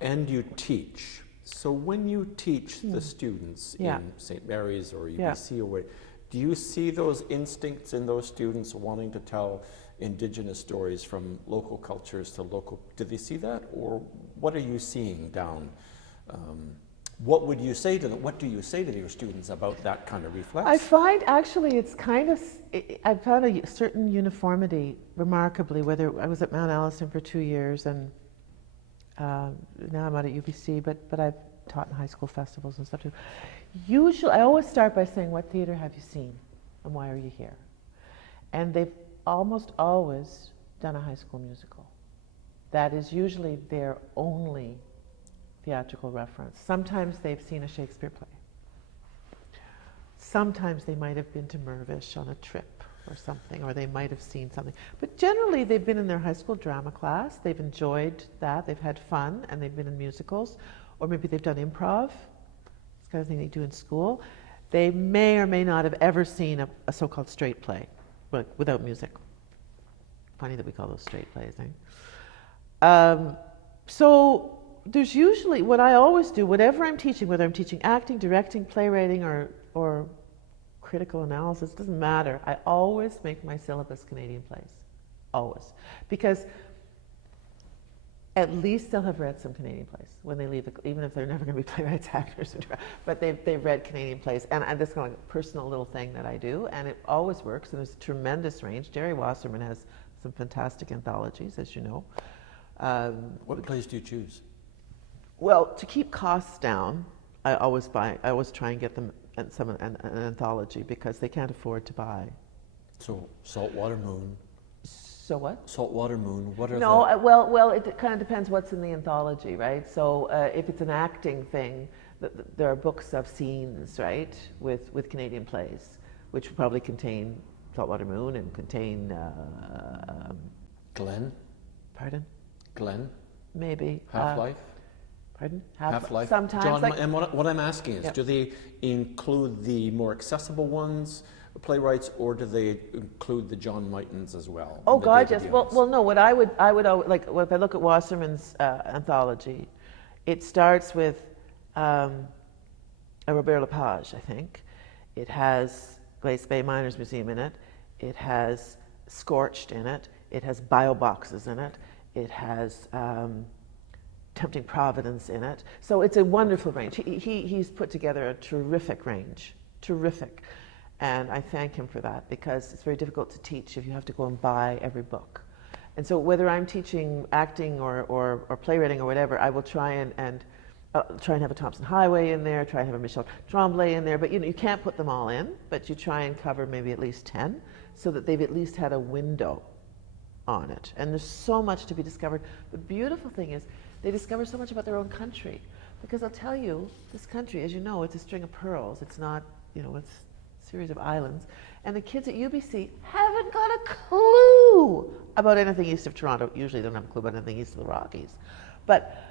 And you teach. So when you teach the students Yeah. in St. Mary's or Yeah. UBC or what, do you see those instincts in those students wanting to tell Indigenous stories from local cultures to local, do they see that? Or what are you seeing down? What would you say to them? What do you say to your students about that kind of reflex? I find actually it's kind of, I found a certain uniformity remarkably, whether I was at Mount Allison for 2 years and now I'm out at UBC, but I've taught in high school festivals and stuff too. Usually, I always start by saying, what theater have you seen and why are you here? And they've almost always done a high school musical. That is usually their only theatrical reference. Sometimes they've seen a Shakespeare play. Sometimes they might have been to Mirvish on a trip or something, or they might have seen something. But generally they've been in their high school drama class, they've enjoyed that, they've had fun, and they've been in musicals, or maybe they've done improv, this kind of thing they do in school. They may or may not have ever seen a so-called straight play, but without music. Funny that we call those straight plays, eh? So there's usually, what I always do, whatever I'm teaching, whether I'm teaching acting, directing, playwriting, or critical analysis, doesn't matter. I always make my syllabus Canadian plays, always. Because at least they'll have read some Canadian plays when they leave, even if they're never going to be playwrights, actors, but they've read Canadian plays. And this is kind of like a personal little thing that I do, and it always works, and there's a tremendous range. Jerry Wasserman has some fantastic anthologies, as you know. What plays do you choose? Well, to keep costs down, I always try and get them an anthology because they can't afford to buy. So Saltwater Moon. So what? Saltwater Moon. What are No, well, it kind of depends what's in the anthology, right? So if it's an acting thing, there are books of scenes, right, with Canadian plays, which would probably contain Saltwater Moon and contain. Glen? Pardon? Glen? Maybe. Half-Life? Pardon? Half-Life? Sometimes. John, like, and what I'm asking is, yeah. do they include the more accessible ones, playwrights, or do they include the John Mightons as well? Oh God, David yes. Youngs? Well, no. What I would always, like, if I look at Wasserman's anthology, it starts with a Robert Lepage, I think. It has Glace Bay Miners Museum in it. It has Scorched in it. It has bio boxes in it. It has Tempting Providence in it. So it's a wonderful range. He's put together a terrific range, terrific. And I thank him for that because it's very difficult to teach if you have to go and buy every book. And so whether I'm teaching acting or playwriting or whatever, I will try and have a Thomson Highway in there, try and have a Michel Tremblay in there, but you can't put them all in, but you try and cover maybe at least 10 so that they've at least had a window on it. And there's so much to be discovered. The beautiful thing is they discover so much about their own country because I'll tell you, this country, as you know, it's a string of pearls. It's not, it's a series of islands. And the kids at UBC haven't got a clue about anything east of Toronto. Usually they don't have a clue about anything east of the Rockies. But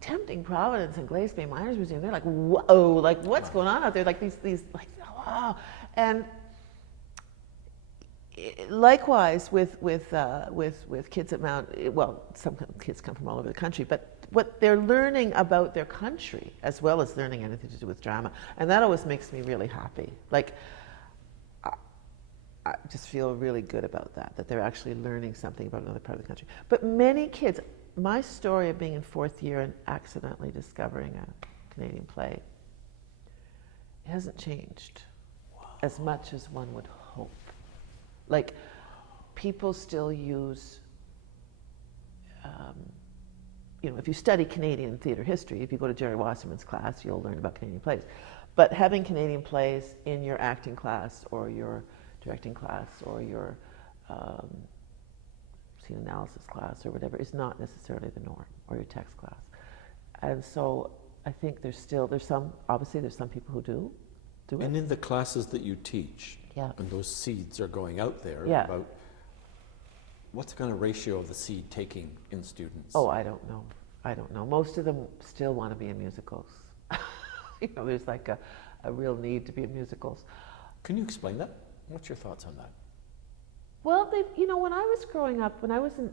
Tempting Providence and Glace Bay Miners Museum, they're like, whoa, like what's going on out there? Like these like, wow. And likewise with kids at Mount, well, some kids come from all over the country, but what they're learning about their country as well as learning anything to do with drama. And that always makes me really happy. Like, I just feel really good about that they're actually learning something about another part of the country. But many kids, my story of being in 4th year and accidentally discovering a Canadian play, it hasn't changed as much as one would hope. Like, people still use, if you study Canadian theatre history, if you go to Jerry Wasserman's class, you'll learn about Canadian plays. But having Canadian plays in your acting class or your directing class or your scene analysis class or whatever is not necessarily the norm, or your text class. And so I think there's some people who do it. And in the classes that you teach, yeah. and those seeds are going out there, yeah. about what's the kind of ratio of the seed taking in students? Oh, I don't know. Most of them still want to be in musicals. There's like a real need to be in musicals. Can you explain that? What's your thoughts on that? Well, when I was growing up, when I was in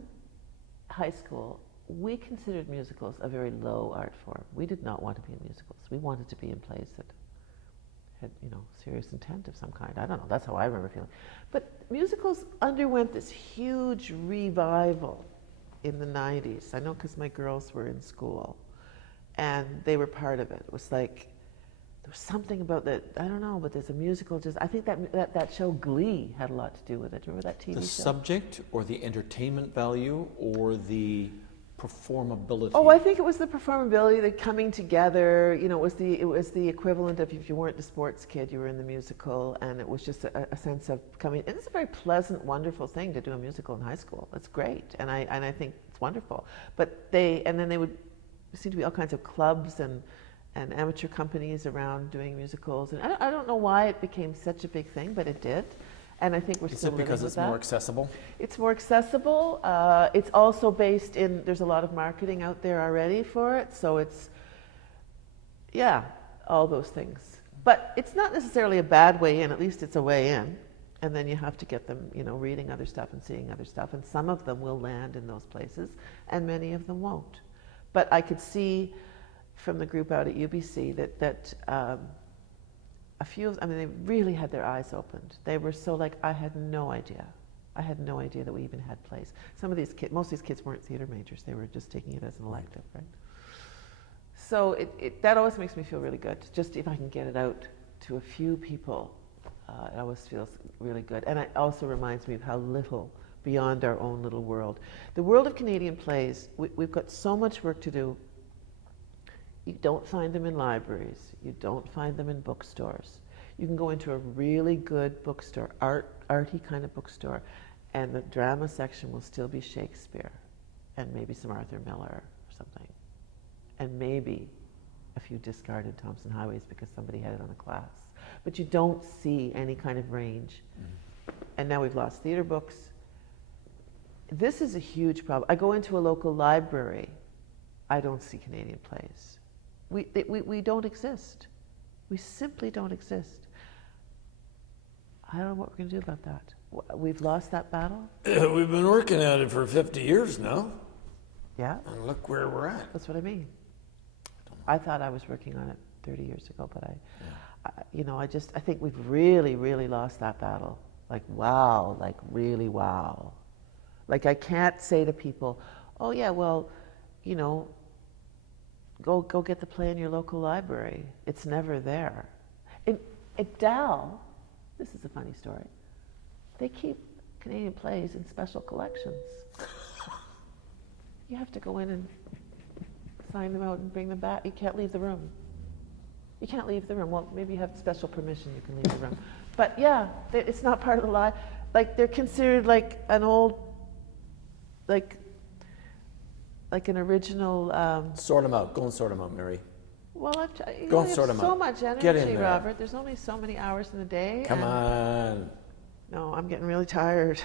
high school, we considered musicals a very low art form. We did not want to be in musicals. We wanted to be in plays that had, serious intent of some kind. I don't know, that's how I remember feeling. But musicals underwent this huge revival in the 90s. I know because my girls were in school and they were part of it. It was like, there was something about that, I don't know, but there's a musical I think that show Glee had a lot to do with it. Remember that TV show? The subject or the entertainment value or the performability? Oh, I think it was the performability, the coming together. It was the equivalent of if you weren't a sports kid, you were in the musical, and it was just a sense of coming. And it's a very pleasant, wonderful thing to do a musical in high school. It's great, and I think it's wonderful. But then they would seem to be all kinds of clubs and amateur companies around doing musicals, and I don't know why it became such a big thing, but it did. And I think we're still living with that. Is it because it's more accessible? It's more accessible. It's also based in, there's a lot of marketing out there already for it. So it's, all those things. But it's not necessarily a bad way in, at least it's a way in. And then you have to get them, reading other stuff and seeing other stuff. And some of them will land in those places and many of them won't. But I could see from the group out at UBC that a few, they really had their eyes opened. They were so I had no idea. I had no idea that we even had plays. Some of these kids, most of these kids weren't theater majors. They were just taking it as an elective, right? So that always makes me feel really good. Just if I can get it out to a few people, it always feels really good. And it also reminds me of how little beyond our own little world. The world of Canadian plays, we've got so much work to do. You don't find them in libraries. You don't find them in bookstores. You can go into a really good bookstore, arty kind of bookstore, and the drama section will still be Shakespeare and maybe some Arthur Miller or something. And maybe a few discarded Thomson highways because somebody had it on a class. But you don't see any kind of range. And now we've lost theater books. This is a huge problem. I go into a local library. I don't see Canadian plays. We don't exist. We simply don't exist. I don't know what we're going to do about that. We've lost that battle. We've been working at it for 50 years now. Yeah, And look where we're at. that's what I mean. I thought I was working on it 30 years ago, but I think we've really, really lost that battle. Really wow. I can't say to people, oh yeah, well, go get the play in your local library. It's never there. At Dal, this is a funny story, they keep Canadian plays in special collections. You have to go in and sign them out and bring them back. You can't leave the room. You can't leave the room. Well, maybe you have special permission, you can leave the room. But yeah, it's not part of the library. They're considered an old, like an original. Sort them out. Go and sort them out, Mary. Well, Go you and sort have 'em so out. much energy, Get in there. Robert. There's only so many hours in the day. Come on. No, I'm getting really tired.